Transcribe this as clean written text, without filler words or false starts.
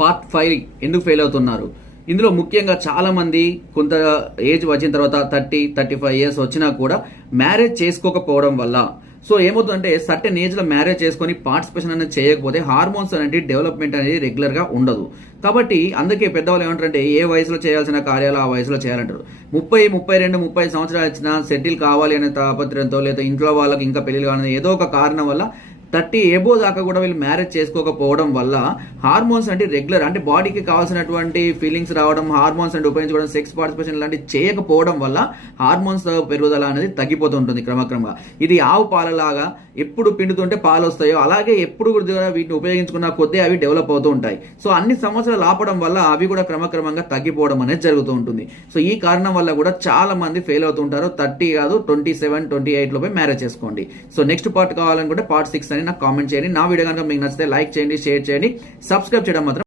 Part 5 ఎందుకు fail అవుతున్నారు? ఇందులో ముఖ్యంగా చాలా మంది కొంత ఏజ్ వచ్చిన తర్వాత 30-35 ఇయర్స్ వచ్చినా కూడా మ్యారేజ్ చేసుకోకపోవడం వల్ల ఏమవుతుందంటే సర్టెన్ ఏజ్లో మ్యారేజ్ చేసుకొని పార్టిసిపేషన్ అనేది చేయకపోతే హార్మోన్స్ అనేది డెవలప్మెంట్ అనేది రెగ్యులర్గా ఉండదు. కాబట్టి అందుకే పెద్దవాళ్ళు ఏమంటారంటే ఏ వయసులో చేయాల్సిన కార్యాలు ఆ వయసులో చేయాలంటారు. 30 సంవత్సరాలు వచ్చినా సెటిల్ కావాలి అనే తాపత్రయంతో లేదా ఇంట్లో వాళ్ళకి ఇంకా పెళ్లి కావాలని ఏదో ఒక కారణం వల్ల 30 ఎబో దాకా కూడా వీళ్ళు మ్యారేజ్ చేసుకోకపోవడం వల్ల హార్మోన్స్ అంటే రెగ్యులర్ అంటే బాడీకి కావాల్సినటువంటి ఫీలింగ్స్ రావడం, హార్మోన్స్ అంటే ఉపయోగించుకోవడం, సెక్స్ పార్టిసిపేషన్ లాంటివి చేయకపోవడం వల్ల హార్మోన్స్ పెరుగుదల అనేది తగ్గిపోతూ ఉంటుంది క్రమక్రమంగా. ఇది ఆవు పాలలాగా ఎప్పుడు పిండుతుంటే పాలు వస్తాయో అలాగే ఎప్పుడు కూడా వీటిని ఉపయోగించుకున్న కొద్దీ అవి డెవలప్ అవుతూ ఉంటాయి. అన్ని సంవత్సరాలు ఆపడం వల్ల అవి కూడా క్రమక్రమంగా తగ్గిపోవడం అనేది జరుగుతూ ఉంటుంది. ఈ కారణం వల్ల కూడా చాలా మంది ఫెయిల్ అవుతుంటారు. 30 కాదు 27-28 లోపే మ్యారేజ్ చేసుకోండి. నెక్స్ట్ పార్ట్ కావాలనుకుంటే పార్ట్ 6 అని నాకు కామెంట్ చేయండి. నా వీడియో కనుక మీకు నచ్చితే లైక్ చేయండి, షేర్ చేయండి, సబ్స్క్రైబ్ చేయడం మాత్రం